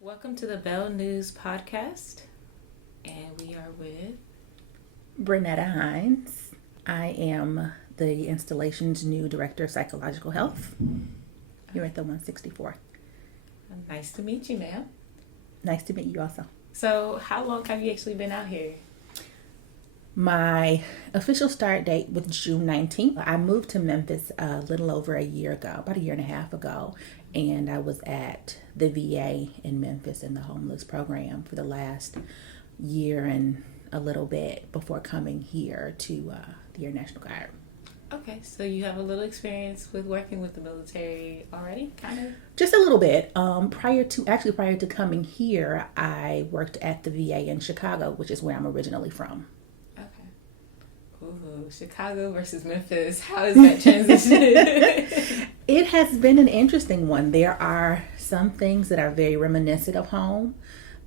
Welcome to the Belle News Podcast, and we are with Brenetta Hines. I am the installation's new director of psychological health here at the 164. Nice to meet you, ma'am. Nice to meet you also. So, how long have you actually been out here? My official start date was June 19th. I moved to Memphis a little over a year ago, about a year and a half ago, and I was at the VA in Memphis in the homeless program for the last year and a little bit before coming here to the Air National Guard. Okay, so you have a little experience with working with the military already, kind of? Just a little bit. Prior to coming here, I worked at the VA in Chicago, which is where I'm originally from. Okay. Ooh, Chicago versus Memphis. How is that transition? It has been an interesting one. There are some things that are very reminiscent of home.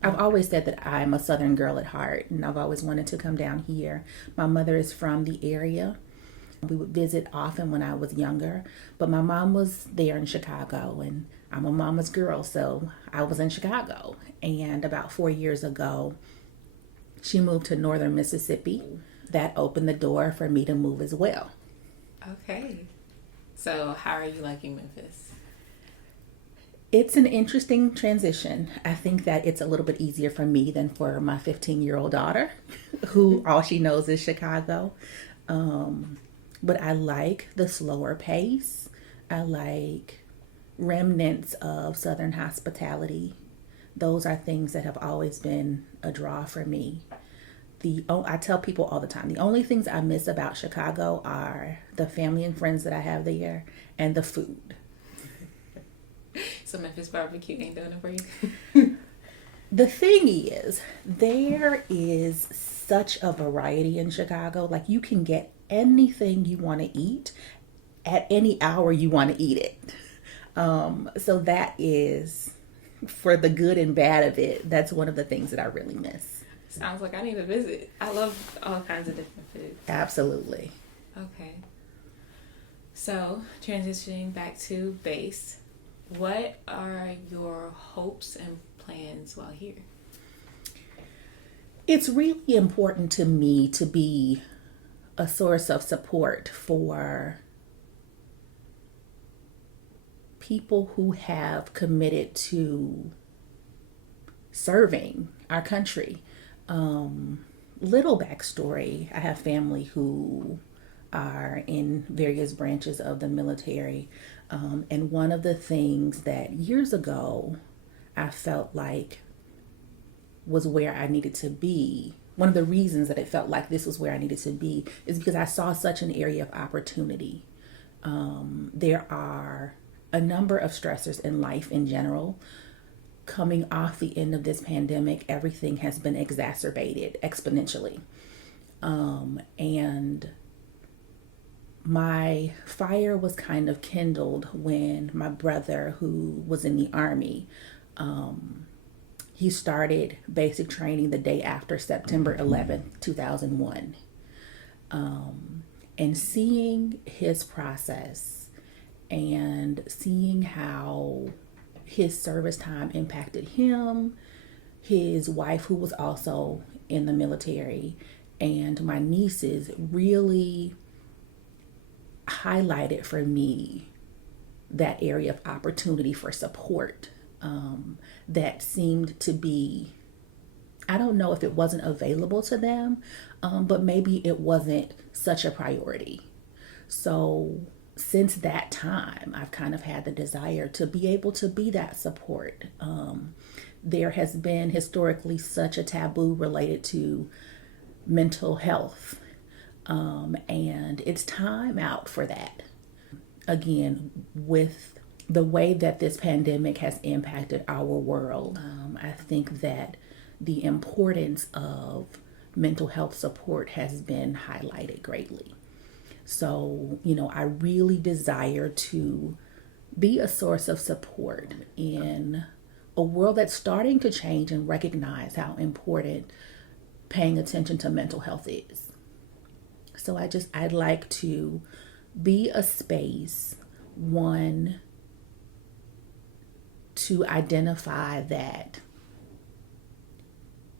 I've always said that I'm a Southern girl at heart, and I've always wanted to come down here. My mother is from the area. We would visit often when I was younger, but my mom was there in Chicago, and I'm a mama's girl, so I was in Chicago. And about 4 years ago, she moved to northern Mississippi. That opened the door for me to move as well. Okay. So, how are you liking Memphis? It's an interesting transition. I think that it's a little bit easier for me than for my 15-year-old daughter, who all she knows is Chicago. But I like the slower pace. I like remnants of Southern hospitality. Those are things that have always been a draw for me. I tell people all the time, the only things I miss about Chicago are the family and friends that I have there and the food. So Memphis barbecue ain't doing it for you? The thing is, there is such a variety in Chicago. Like, you can get anything you want to eat at any hour you want to eat it. So that is, for the good and bad of it, that's one of the things that I really miss. Sounds like I need to visit. I love all kinds of different food. Absolutely. Okay. So, transitioning back to base, what are your hopes and plans while here? It's really important to me to be a source of support for people who have committed to serving our country. Little backstory, I have family who are in various branches of the military. And one of the things that years ago I felt like was where I needed to be, one of the reasons that it felt like this was where I needed to be, is because I saw such an area of opportunity. There are a number of stressors in life in general. Coming off the end of this pandemic, everything has been exacerbated exponentially. And my fire was kind of kindled when my brother, who was in the Army, he started basic training the day after September 11th, 2001. And seeing his process and seeing how his service time impacted him, his wife, who was also in the military, and my nieces really highlighted for me that area of opportunity for support that seemed to be, I don't know if it wasn't available to them, but maybe it wasn't such a priority. So since that time, I've kind of had the desire to be able to be that support. There has been historically such a taboo related to mental health, and it's time out for that. Again, with the way that this pandemic has impacted our world, I think that the importance of mental health support has been highlighted greatly. So, I really desire to be a source of support in a world that's starting to change and recognize how important paying attention to mental health is. So I'd like to be a space, one, to identify that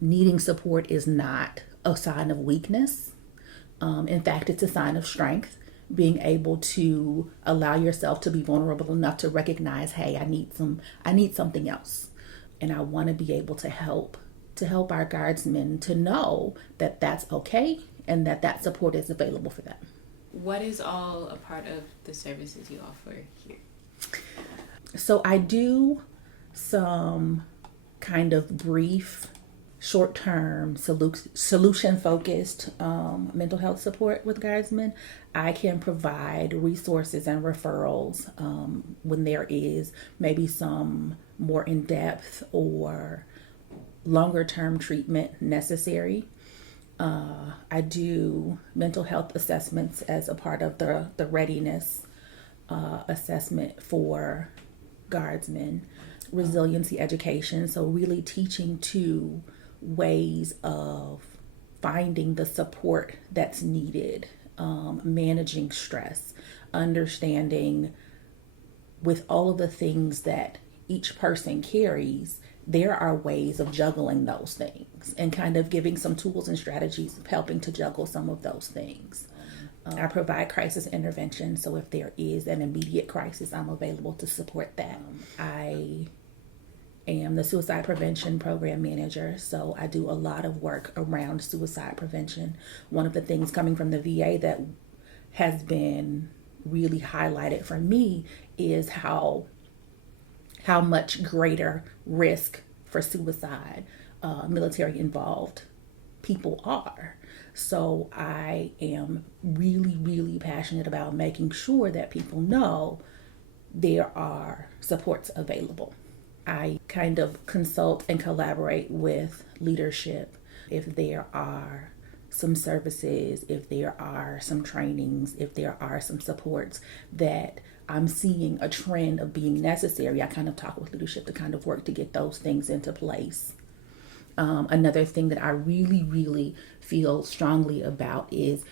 needing support is not a sign of weakness. In fact, it's a sign of strength. Being able to allow yourself to be vulnerable enough to recognize, hey, I need something else. And I want to be able to help our guardsmen to know that that's okay and that support is available for them. What is all a part of the services you offer here? So I do some kind of brief, short-term, solution-focused mental health support with guardsmen. I can provide resources and referrals when there is maybe some more in-depth or longer-term treatment necessary. I do mental health assessments as a part of the readiness assessment for guardsmen, resiliency education, so really teaching to ways of finding the support that's needed, managing stress, understanding with all of the things that each person carries, there are ways of juggling those things and kind of giving some tools and strategies of helping to juggle some of those things. I provide crisis intervention, so if there is an immediate crisis, I'm available to support that. I am the suicide prevention program manager, so I do a lot of work around suicide prevention. One of the things coming from the VA that has been really highlighted for me is how much greater risk for suicide military involved people are. So I am really, really passionate about making sure that people know there are supports available. I kind of consult and collaborate with leadership if there are some services, if there are some trainings, if there are some supports that I'm seeing a trend of being necessary. I kind of talk with leadership to kind of work to get those things into place. Another thing that I really, really feel strongly about is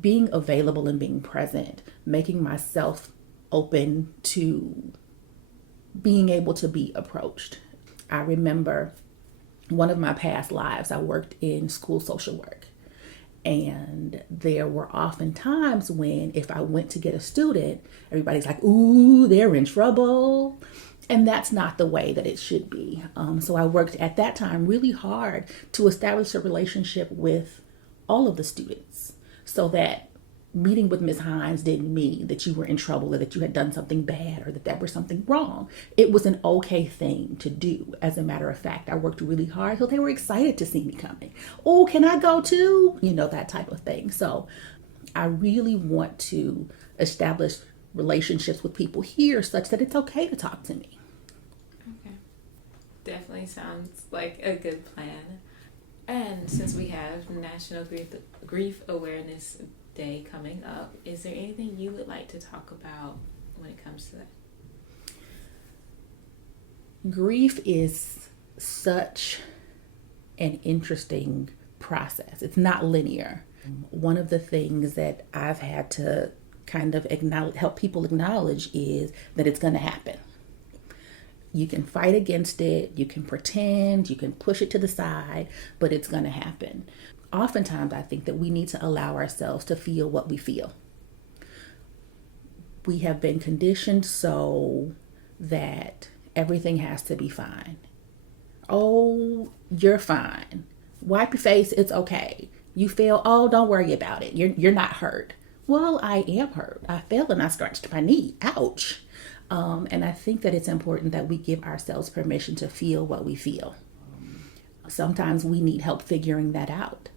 being available and being present, making myself open to being able to be approached. I remember one of my past lives, I worked in school social work. And there were often times when if I went to get a student, everybody's like, ooh, they're in trouble. And that's not the way that it should be. So I worked at that time really hard to establish a relationship with all of the students so that meeting with Ms. Hines didn't mean that you were in trouble or that you had done something bad or that there was something wrong. It was an okay thing to do. As a matter of fact, I worked really hard so they were excited to see me coming. Oh, can I go too? You know, that type of thing. So I really want to establish relationships with people here such that it's okay to talk to me. Okay. Definitely sounds like a good plan. And since we have National Grief Awareness Day coming up, is there anything you would like to talk about when it comes to that? Grief is such an interesting process. It's not linear. One of the things that I've had to kind of help people acknowledge is that it's going to happen. You can fight against it, you can pretend, you can push it to the side, but it's going to happen. Oftentimes, I think that we need to allow ourselves to feel what we feel. We have been conditioned so that everything has to be fine. Oh, you're fine. Wipe your face, it's okay. You feel, oh, don't worry about it. You're not hurt. Well, I am hurt. I fell and I scratched my knee. Ouch. And I think that it's important that we give ourselves permission to feel what we feel. Sometimes we need help figuring that out.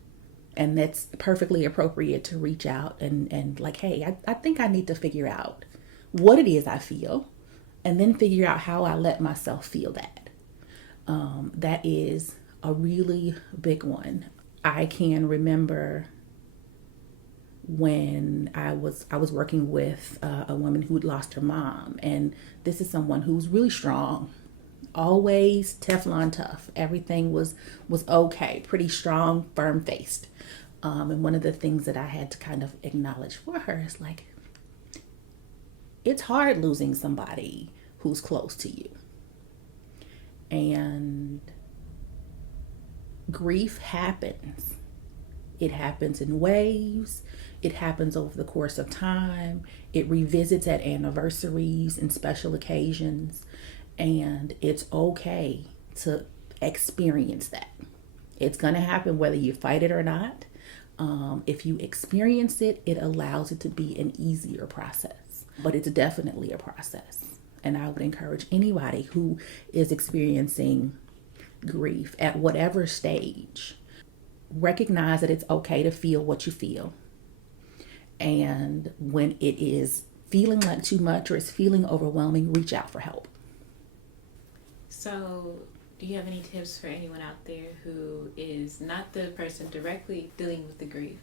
And that's perfectly appropriate to reach out and like, hey, I think I need to figure out what it is I feel and then figure out how I let myself feel that. That is a really big one. I can remember when I was working with a woman who'd lost her mom, and this is someone who's really strong, always Teflon tough. Everything was okay, pretty strong, firm-faced. And one of the things that I had to kind of acknowledge for her is like, it's hard losing somebody who's close to you. And grief happens. It happens in waves. It happens over the course of time. It revisits at anniversaries and special occasions. And it's okay to experience that. It's going to happen whether you fight it or not. If you experience it, it allows it to be an easier process. But it's definitely a process. And I would encourage anybody who is experiencing grief at whatever stage, recognize that it's okay to feel what you feel. And when it is feeling like too much or it's feeling overwhelming, reach out for help. So, do you have any tips for anyone out there who is not the person directly dealing with the grief,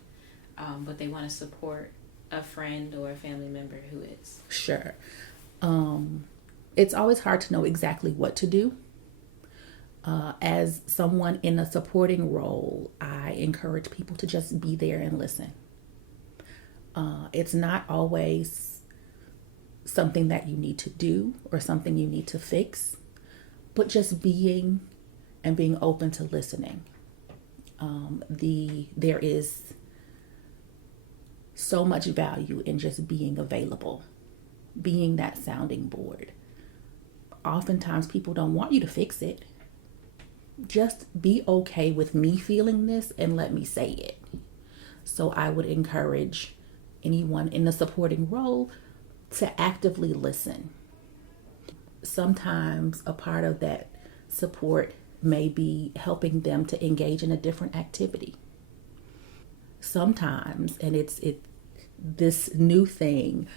but they want to support a friend or a family member who is? Sure. It's always hard to know exactly what to do. As someone in a supporting role, I encourage people to just be there and listen. It's not always something that you need to do or something you need to fix, but just being and being open to listening. There is so much value in just being available, being that sounding board. Oftentimes people don't want you to fix it. Just be okay with me feeling this and let me say it. So I would encourage anyone in a supporting role to actively listen. Sometimes a part of that support may be helping them to engage in a different activity. Sometimes, and it's this new thing,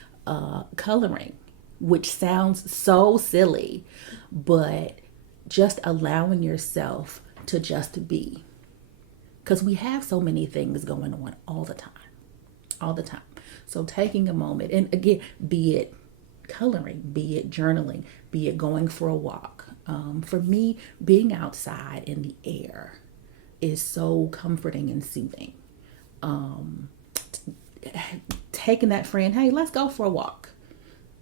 coloring, which sounds so silly, but just allowing yourself to just be. Because we have so many things going on all the time. So taking a moment, and again, be it coloring, be it journaling, be it going for a walk. For me, being outside in the air is so comforting and soothing. Taking that friend, hey, let's go for a walk.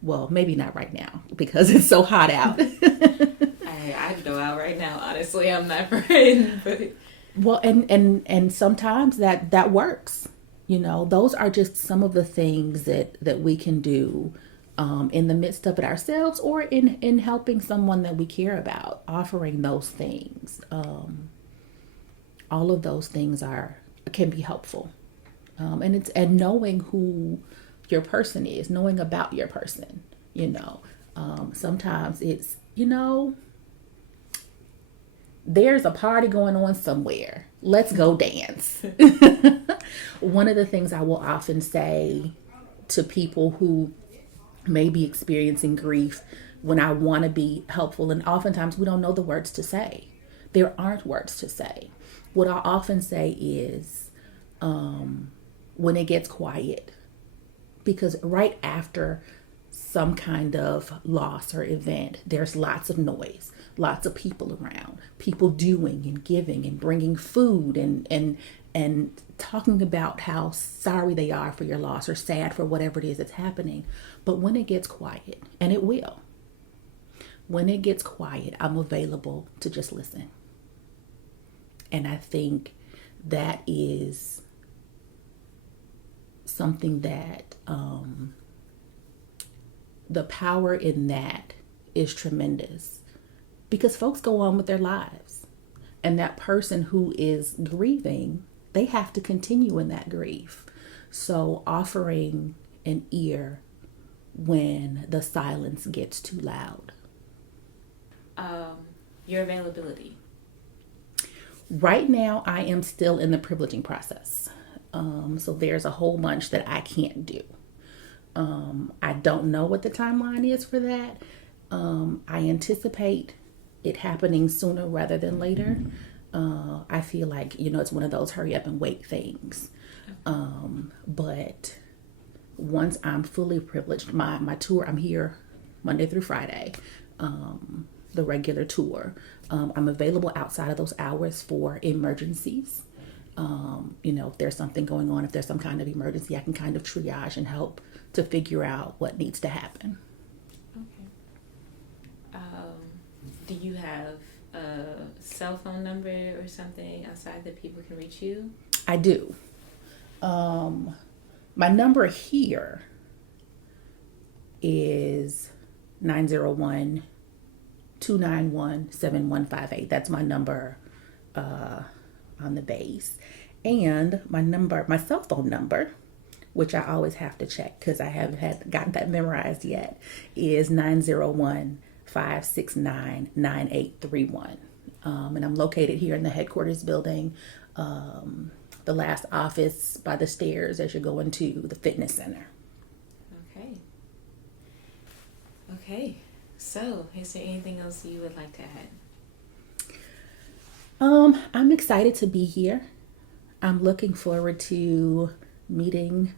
Well, maybe not right now because it's so hot out. I'd go out right now. Honestly, I'm not afraid. But... Well, and sometimes that works. You know, those are just some of the things that we can do in the midst of it ourselves or in helping someone that we care about, offering those things. All of those things can be helpful. And knowing who your person is, knowing about your person, sometimes it's, there's a party going on somewhere. Let's go dance. One of the things I will often say to people who may be experiencing grief when I want to be helpful, and oftentimes we don't know the words to say. There aren't words to say. What I often say is when it gets quiet, because right after some kind of loss or event, there's lots of noise, lots of people around, people doing and giving and bringing food and talking about how sorry they are for your loss or sad for whatever it is that's happening. But when it gets quiet, and it will, when it gets quiet, I'm available to just listen. And I think that is something that the power in that is tremendous, because folks go on with their lives, and that person who is grieving, they have to continue in that grief. So offering an ear when the silence gets too loud. Your availability. Right now, I am still in the privileging process. So there's a whole bunch that I can't do. I don't know what the timeline is for that. I anticipate it happening sooner rather than later. I feel like, it's one of those hurry up and wait things. But once I'm fully privileged, my tour, I'm here Monday through Friday, the regular tour. I'm available outside of those hours for emergencies. If there's something going on, if there's some kind of emergency, I can kind of triage and help to figure out what needs to happen. Okay. Do you have a cell phone number or something outside that people can reach you? I do. My number here is 901-291-7158. That's my number on the base. And my cell phone number, which I always have to check because I haven't gotten that memorized yet, is 901-569-9831. And I'm located here in the headquarters building, the last office by the stairs as you're going to the fitness center. Okay. So, is there anything else you would like to add? I'm excited to be here. I'm looking forward to meeting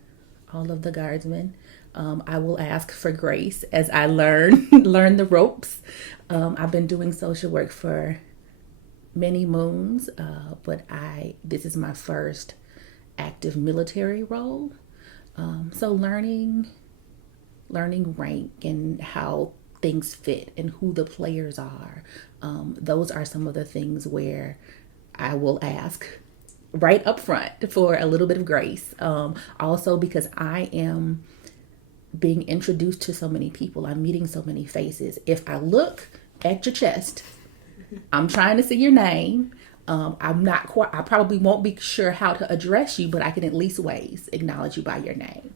all of the guardsmen. I will ask for grace as I learn the ropes. I've been doing social work for many moons, but this is my first active military role. So learning rank and how things fit and who the players are. Those are some of the things where I will ask right up front for a little bit of grace. Also because I am being introduced to so many people. I'm meeting so many faces. If I look at your chest, I'm trying to see your name. I probably won't be sure how to address you, but I can at least acknowledge you by your name.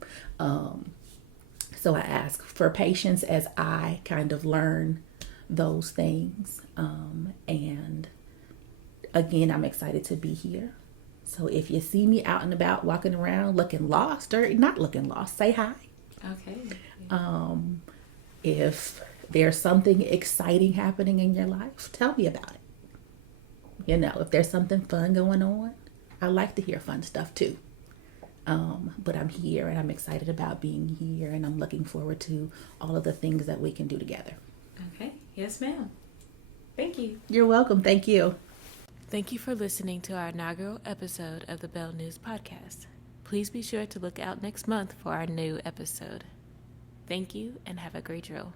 So I ask for patience as I kind of learn those things. And again, I'm excited to be here. So if you see me out and about walking around looking lost or not looking lost, say hi. Okay. If there's something exciting happening in your life, tell me about it. If there's something fun going on, I like to hear fun stuff too. But I'm here and I'm excited about being here and I'm looking forward to all of the things that we can do together. Okay. Yes, ma'am. Thank you. You're welcome. Thank you. Thank you for listening to our inaugural episode of the Belle News Podcast. Please be sure to look out next month for our new episode. Thank you and have a great drill.